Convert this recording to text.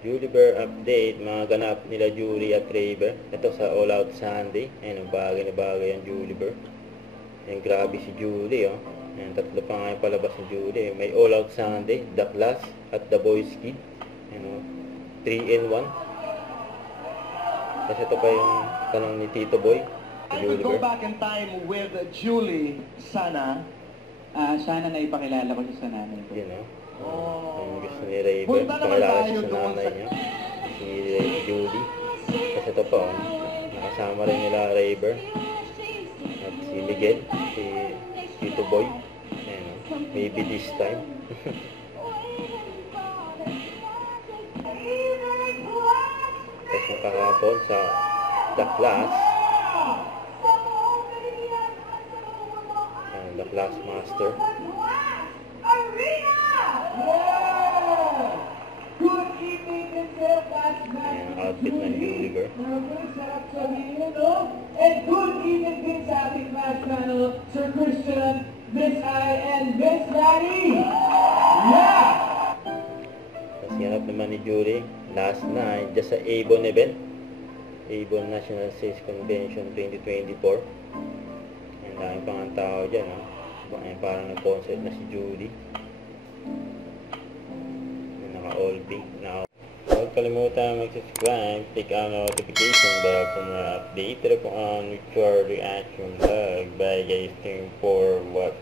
Juliber update, mga ganap nila Julie at Raver. Ito sa All Out Sunday. Ayan, ang bagay na bagay ang Juliber. Ayan, grabe si Julie, oh. Ayan, tatlo pa nga yung palabas ni Julie. May All Out Sunday, The Class, at The Boys Kid. Ayan, oh. 3-in-1. Kasi ito pa yung tanong ni Tito Boy. I would go back in time with Julie Sana. Sana na ipakilala ko siya sa nanay ko. Yun, oh. Oh. Ang gusto ni Raver, Punta naman pakilala tayo siya sa doon nanay sa- niya. Si Julie. Kasi ito pa, oh. Nakasama rin nila Raver. At si Miguel, si Tito Boy. Ayan, oh. Maybe this time. Tapos nakahapon sa The Class. Ayan, The Class Master. Good evening, Ayan, outfit ng Juliber. and good evening din sa ating class panel, Sir Christian, Miss I, and Miss Maddie. Yeah! Tapos yanap naman ni Julie last night just sa Avon event. Avon National Sales Convention 2024. Ang daming pang tao dyan, ha? Ayan, parang nag-concert na si Julie. Naka-all pink na. Huwag kalimutan mag-subscribe, click ang notification bell for more update. Ito po ang Richard Reaction Vlog. Bye guys, thank you for what